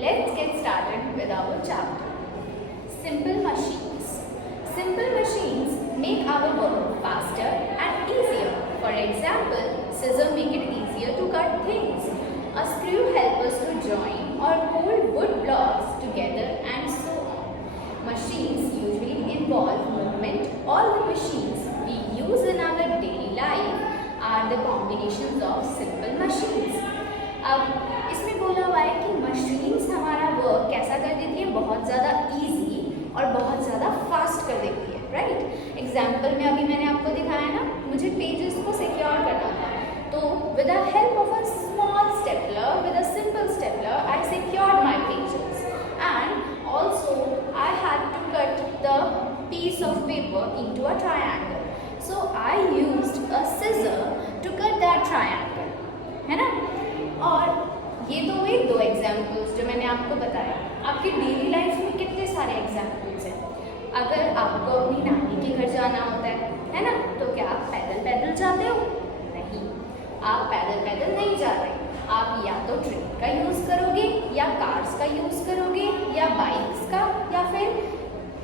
let's get started with our chapter. Simple machines. Simple machines make our work faster and easier. For example, scissors make it easier to cut things. A screw helps us to join or hold wood blocks together and so on. Machines usually involve movement. All the machines we use in our daily life are the combinations of simple machines. अब इसमें बोला हुआ है कि machines हमारा work कैसा कर देती है, बहुत ज़्यादा इजी और बहुत ज़्यादा फास्ट कर देती है, राइट। एग्जाम्पल में अभी मैंने आपको दिखाया ना, मुझे पेजेस को सिक्योर करना था, तो with the help of a small stapler, with a simple stapler I secured my pages and also I had to cut the piece of paper into a triangle. So I used a scissor to cut that triangle, है ना। और ये तो हुए दो examples जो मैंने आपको बताया। आपकी डेली लाइफ में कितने सारे एग्जाम्पल्स हैं। अगर आपको अपनी नानी के घर जाना होता है ना, तो क्या आप पैदल पैदल जाते हो? नहीं, आप पैदल पैदल नहीं जाते। आप या तो ट्रेन का यूज़ करोगे, या कार्स का यूज़ करोगे, या बाइक्स का, या फिर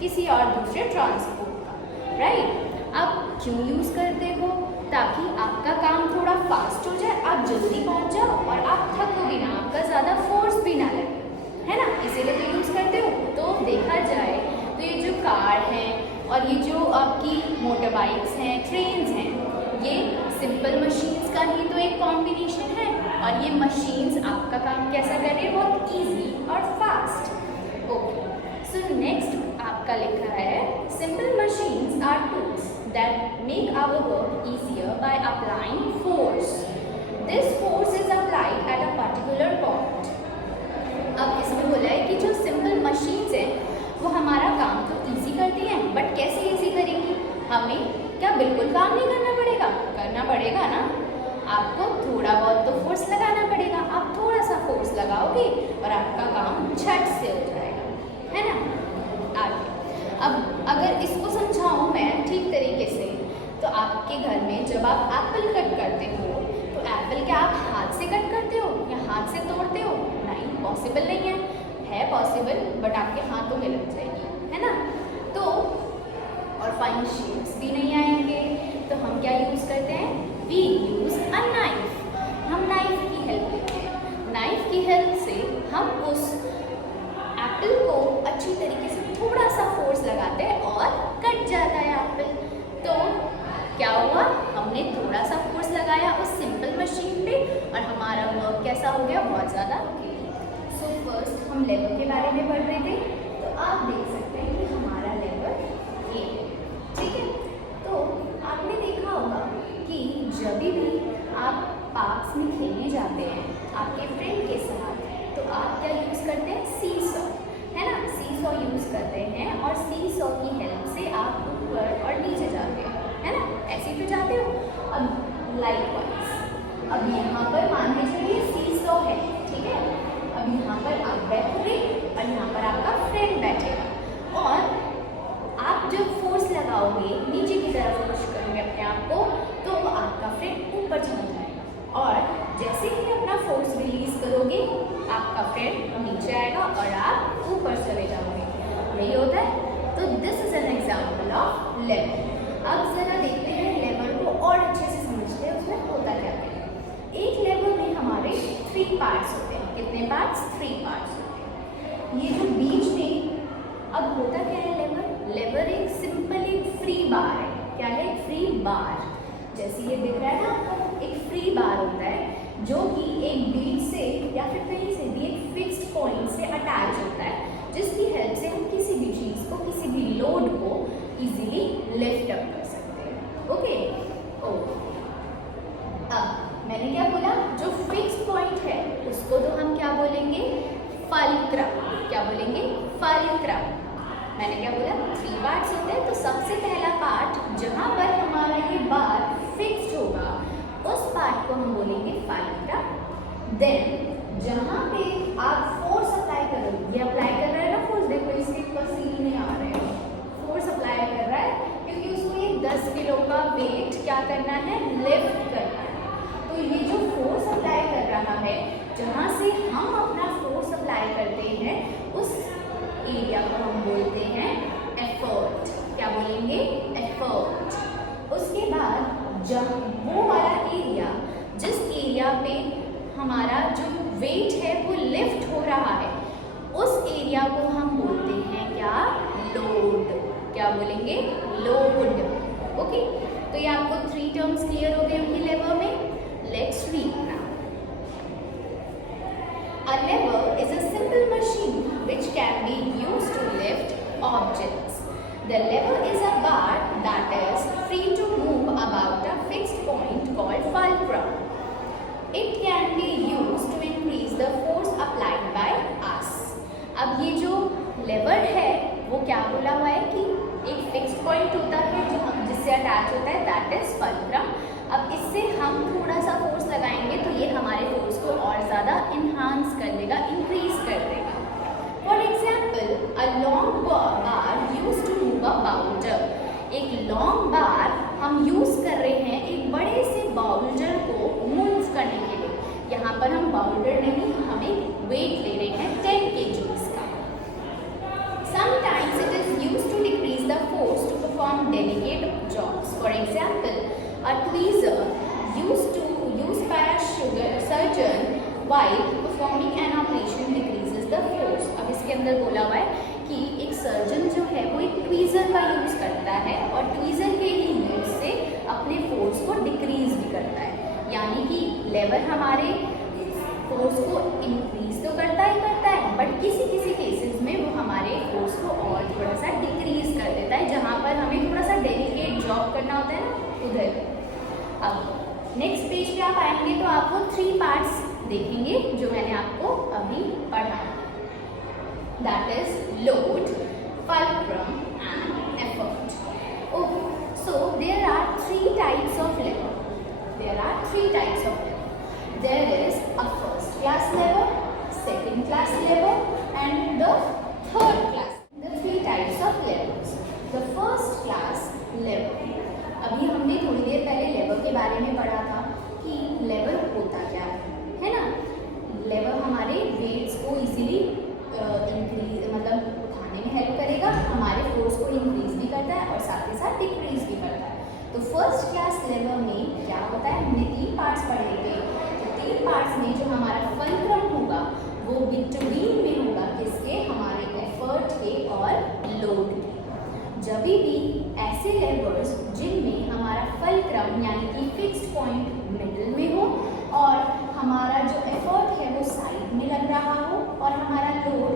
किसी और दूसरे ट्रांसपोर्ट का, राइट। आप क्यों यूज़ करते हो? ताकि आपका काम थोड़ा फास्ट हो जाए, आप जल्दी पहुंच जाओ और आप थकोगे ना, आपका ज़्यादा फोर्स भी ना लगे, है ना, इसीलिए तो यूज़ करते हो। तो देखा जाए तो ये जो कार हैं और ये जो आपकी मोटर बाइक्स हैं, ट्रेन्स हैं, ये सिंपल मशीन्स का ही तो एक कॉम्बिनेशन है। और ये मशीन्स आपका काम कैसा कर रही है? बहुत ईजी और फास्ट। ओके, सो नेक्स्ट आपका लिखा है simple machines are tools that make our work easier by applying force. This force is applied at a particular point. अब इसमें बोला है कि जो सिंपल मशीन्स हैं वो हमारा काम तो ईजी करती हैं, बट कैसे ईजी करेंगी? हमें क्या बिल्कुल काम नहीं करना पड़ेगा? करना पड़ेगा ना। आपको थोड़ा बहुत तो फोर्स लगाना पड़ेगा। आप थोड़ा सा फोर्स लगाओगे और आपका काम झट से हो जाएगा, है ना। आगे अब अगर इसको समझाऊँ मैं ठीक तरीके से, तो आपके घर में जब आप एप्पल कट करते हो, तो एप्पल क्या आप हाथ से कट करते हो या हाथ से तोड़ते हो? नहीं, पॉसिबल नहीं है पॉसिबल, बट आपके हाथों में लग जाएगी, है ना। तो और फाइन शेप्स भी नहीं आएंगे, तो हम क्या यूज़ करते हैं? We use a knife. हम नाइफ की हेल्प लेते हैं। नाइफ की हेल्प से हम उस एप्पल को अच्छी तरीके से थोड़ा सा फोर्स लगाते हैं और कट जाता है एप्पल। तो क्या हुआ? हमने थोड़ा सा फोर्स लगाया उस सिंपल मशीन पे और हमारा वर्क कैसा हो गया? बहुत ज़्यादा। सो फर्स्ट हम लेवर के बारे में पढ़ रहे थे, तो आप देख सकते हैं कि हमारा लेवर ये है, ठीक है। तो आपने देखा होगा कि जब भी आप पार्क्स में खेलने जाते हैं आपके फ्रेंड के साथ, तो आप क्या यूज़ करते हैं? सीसॉ, है ना। सीसॉ यूज़ करते हैं और सीसॉ की हेल्प से आप ऊपर और नीचे जाते हो, है ना, ऐसे ही तो जाते हो। अब लाइकवाइज अब यहाँ पर मान के चलिए सीसॉ है, ठीक है। अब यहाँ पर आप बैठोगे और यहाँ पर आपका फ्रेंड बैठेगा, और आप जब फोर्स लगाओगे, नीचे की तरफ पुश करोगे अपने आप को, तो आपका फ्रेंड ऊपर चला जाएगा, और जैसे ही अपना फोर्स रिलीज करोगे आपका फ्रेंड नीचे आएगा और आप ऊपर चले जाओगे। यही होता है। तो this is an example of lever. अब जरा देखते हैं लेवर को और अच्छे से समझते हैं उसमें होता क्या है। एक लेवर में हमारे 3 पार्ट्स होते हैं। कितने पार्ट्स? 3 पार्ट्स होते हैं। ये जो बीच में अब होता क्या है लेवर? लेवर एक सिंपल एक फ्री बार है। क्या है? फ्री बार। जैसे ये दिख रहा है ना आपको, एक फ्री बार होता है जो कि एक बीट से या फिर कहीं से भी एक फिक्स्ड पॉइंट से अटैच होता है, जिसकी हेल्प से हम किसी भी चीज़ को, किसी भी लोड को इजीली लिफ्ट अप कर सकते हैं। ओके, अब मैंने क्या बोला? जो फिक्स्ड पॉइंट है उसको तो हम क्या बोलेंगे? फल्क्रम। क्या बोलेंगे? फल्क्रम। मैंने क्या बोला? 3 पार्ट्स होते हैं। तो सबसे पहला पार्ट जहाँ पर हमारा ये बार फिक्स्ड होगा, उस पार्ट को हम बोलेंगे फल्क्रम। देन जहाँ पे आप फोर्स अप्लाई करोगे, ये अप्लाई कर रहा है ना फोर्स, देखो इसके पसीने आ रहे हैं, फोर्स अप्लाई कर रहा है क्योंकि उसको ये 10 किलो का वेट क्या करना है? लिफ्ट करना है। तो ये जो फोर्स अप्लाई कर रहा है जहाँ से हम अपना फोर्स अप्लाई करते हैं उस एरिया को हम बोलते हैं एफर्ट। क्या बोलेंगे? एफर्ट। उसके बाद जब वो वाला एरिया, जिस एरिया पे हमारा जो वेट है वो लिफ्ट हो रहा है, उस एरिया को हम बोलते हैं क्या? लोड। क्या बोलेंगे? लोड। ओके, तो ये आपको 3 टर्म्स क्लियर हो गए होंगे लेवर में। Let's read now. A lever is a simple machine which can be used to lift objects. The lever is a bar that is free to move about a fixed point called fulcrum. It can be used to increase the force applied by us. अब ये जो lever है वो क्या बोला हुआ है कि एक fixed point होता है जो जिससे अटैच होता है, that is fulcrum. अब इससे हम थोड़ा सा फोर्स लगाएंगे तो ये हमारे फोर्स को और ज़्यादा इन्हांस कर देगा, इंक्रीज कर देगा। For example, a long bar use to move a boulder. एक लॉन्ग बार हम यूज कर रहे हैं एक बड़े से बाउल्डर को मूव करने के लिए। यहाँ पर हम बाउल्डर नहीं, हमें वेट ले रहे हैं 10 kg का। Sometimes it is used to decrease the force to perform delicate jobs. For example, a tweezer used by a surgeon while performing an operation decreases the force. अब इसके अंदर बोला हुआ है कि एक सर्जन जो है वो एक ट्वीज़र का यूज़ करता है और ट्वीज़र के ही यूज से अपने फोर्स को डिक्रीज भी करता है। यानी कि लेवर हमारे फोर्स को इंक्रीज तो करता ही करता है, बट किसी किसी केसेस में वो हमारे फोर्स को और थोड़ा सा डिक्रीज कर देता है, जहाँ पर हमें थोड़ा सा डेलिकेट जॉब करना होता है ना, उधर। अब नेक्स्ट पेज पे आप आएंगे तो आपको 3 पार्ट्स देखेंगे जो मैंने आपको अभी पढ़ा। That is load, fulcrum and effort. Okay, so there are 3 types of lever. There are 3 types of lever. There is a first class lever, second class lever and the third class. The 3 types of levers. The first class lever. अभी हमने थोड़ी देर पहले लेवर के बारे में पढ़ा था कि लेवर होता क्या है ना? लेवर हमारे वेट्स को इजीली इंक्रीज मतलब उठाने में हेल्प करेगा, हमारे फोर्स को इंक्रीज भी करता है और साथ ही साथ डिक्रीज भी करता है। तो फर्स्ट क्लास लेवर में क्या होता है? हमने 3 पार्ट्स पढ़े थे। 3 पार्ट्स में जो हमारा फल्क्रम होगा वो बिटवीन में होगा किसके? हमारे एफर्ट के और लोड के। जब भी ऐसे लेवर्स जिनमें हमारा फल्क्रम यानी कि फिक्स्ड पॉइंट मिडिल में हो और हमारा जो एफर्ट है वो साइड में लग रहा हो और हमारा लोड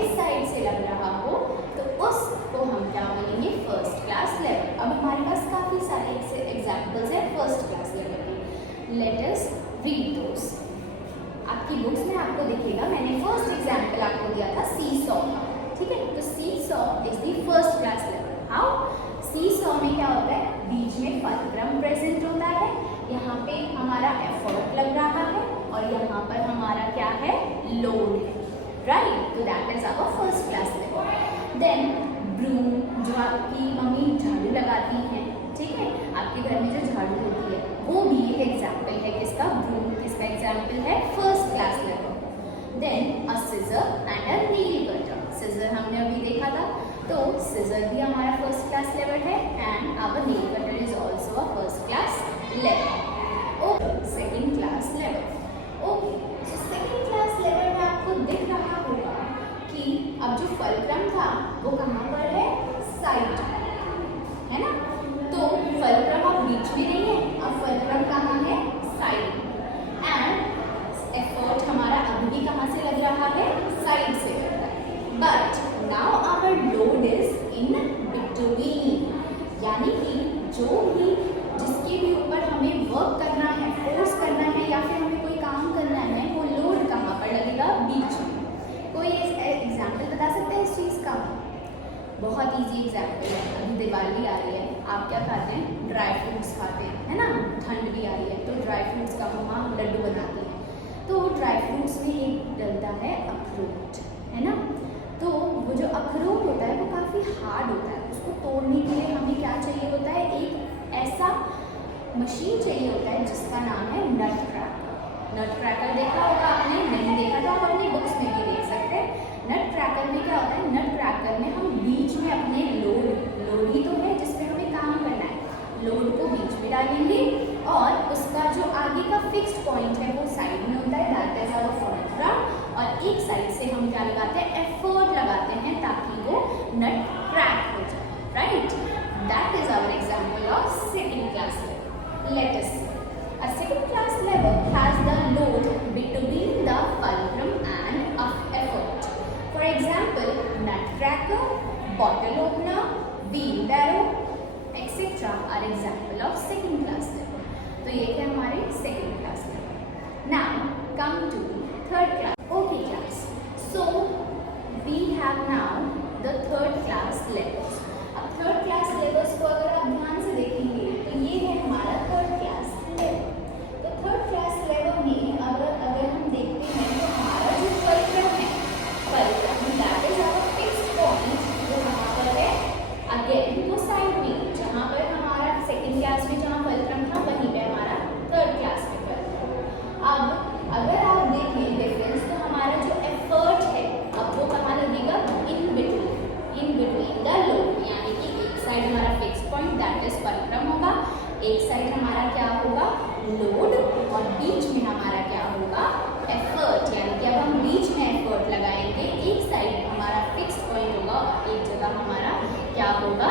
इस साइड से लग रहा हो, तो उसको हम क्या बोलेंगे? फर्स्ट क्लास लेवर। अब हमारे पास काफ़ी सारे एग्जाम्पल्स हैं फर्स्ट क्लास लेवर के। लेट अस रीड दोस। आपकी बुक्स में आपको दिखेगा, मैंने फर्स्ट एग्जाम्पल आपको दिया था सी सॉ का, ठीक है? तो seesaw is the first class lever. How? Seesaw में क्या होता है? बीच में फल्क्रम प्रेजेंट होता है, यहाँ पे हमारा एफर्ट लग रहा है और यहाँ पर हमारा क्या है? लोड है, राइट? तो that is our first class lever. Then broom, जो आपकी मम्मी झाड़ू लगाती हैं, ठीक है? आपके घर में जो झाड़ू होती है वो भी एक एग्जाम्पल है किसका? ब्रूम किसका एग्जाम्पल है? First class lever. Then a scissor and a nail cutter. Scissor हमने अभी देखा था, तो सिजर भी हमारा फर्स्ट क्लास लेवर है and our nail cutter is also a first class lever. Okay, second class lever. Okay, so second class lever में आपको दिख रहा होगा कि अब जो फल्क्रम था वो कहाँ पर है? साइड, है ना? तो फल्क्रम अब बीच में नहीं है, अब फल्क्रम कहाँ है? साइड। एंड एफर्ट हमारा अभी भी कहाँ से लग रहा है? साइड से लग रहा है। But now our load is in between, यानी कि जो भी जिसके भी ऊपर हमें वर्क करना है, फोर्स करना है या फिर हमें कोई काम करना है, वो लोड कहाँ पर लगेगा? बीच में। कोई एग्जाम्पल बता सकते हैं इस चीज़ का? बहुत इजी एग्जाम्पल है। अभी दिवाली आ रही है, आप क्या खाते हैं? ड्राई फ्रूट्स खाते हैं, है ना? ठंड भी आ रही है तो ड्राई फ्रूट्स का मम्मा लड्डू बनाती है। तो ड्राई फ्रूट्स में एक डलता है अखरोट, है ना? तो वो जो अखरोट होता है वो काफ़ी हार्ड होता है, उसको तोड़ने के लिए हमें क्या चाहिए होता है? एक ऐसा मशीन चाहिए होता है जिसका नाम है नट क्रैकर। नट क्रैकर देखा होगा आपने? में क्या होता है, नट क्रैकर में हम बीच में अपने लोड ही तो है जिस पे हमें काम करना है, लोड को बीच में डालेंगे और उसका जो आगे का फिक्स्ड पॉइंट है वो साइड में होता है, दैट इज आवर फुलक्रम। और एक साइड से हम क्या लगाते हैं, एफर्ट लगाते हैं ताकि वो नट क्रैक हो जाए, right. That is our example of second class level. Let us see a second class level has the load between the fulcrum and effort. For example, nutcracker, bottle opener, wheelbarrow, etc. are example of second class level. तो ये थे हमारे second class level. Now come to third class. Okay class. So we have now the third class levels. अब third class levels को अगर आप ध्यान से देखेंगे तो ये है हमारा third class level. तो थर्ड क्लास लेवल में अगर हम देखते हैं तो हमारा जो फुलक्रम है, fulcrum that is our fixed point जो यहाँ पर है, अगेन वो साइड में जहाँ पर हमारा सेकंड क्लास में जहाँ फुलक्रम था वहीं पे हमारा थर्ड क्लास में फुलक्रम। अब अगर आप देखें डिफरेंस तो हमारा जो एफर्ट है अब वो कहाँ लगेगा, इन बिटवीन द लोड, यानी कि एक साइड हमारा fixed point that is fulcrum होगा, एक साइड हमारा क्या होगा, लोड, और बीच में हमारा क्या होगा, एफर्ट। यानी कि अब हम बीच में एफर्ट लगाएंगे, एक साइड हमारा फिक्स्ड पॉइंट होगा और एक जगह हमारा क्या होगा,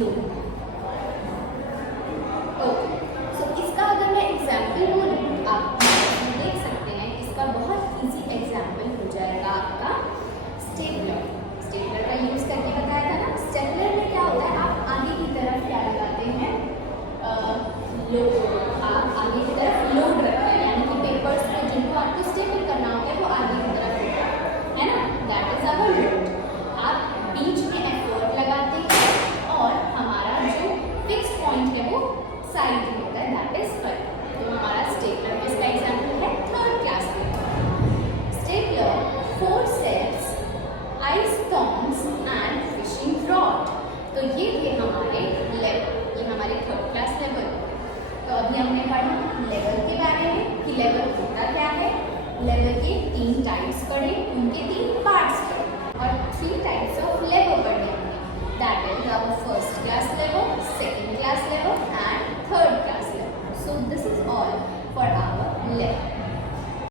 लोड। ओके, सो इसका अगर मैं एग्जांपल बोलूँ, आप देख सकते हैं इसका बहुत इजी एग्जांपल हो जाएगा आपका स्टेपलर। स्टेपलर का यूज करके बताया था ना। स्टेपलर में क्या होता है, आप आगे की तरफ क्या लगाते हैं, आप आगे की तरफ लोड रखते हैं, यानी कि पेपर्स को जिनको आपको स्टेपल करना होता है वो आगे की तरफ है ना, दैट इज आवर लोड। आप बीच में एफर्ट लगाते हैं और हमारा जो फिक्स्ड पॉइंट है वो साइड में होता है, दैट इज फुलक्रम। तो हमारा स्टेपलर में इसका एग्जांपल है थर्ड क्लास में। Stapler, 4 sets, ice thorns and fishing rod. तो ये थे हमारे लेवल, ये हमारे थर्ड क्लास लेवल। तो अभी हमने पढ़ा लेवल के बारे में कि लेवल होता क्या है, लेवल के 3 टाइप्स पढ़े, उनके 3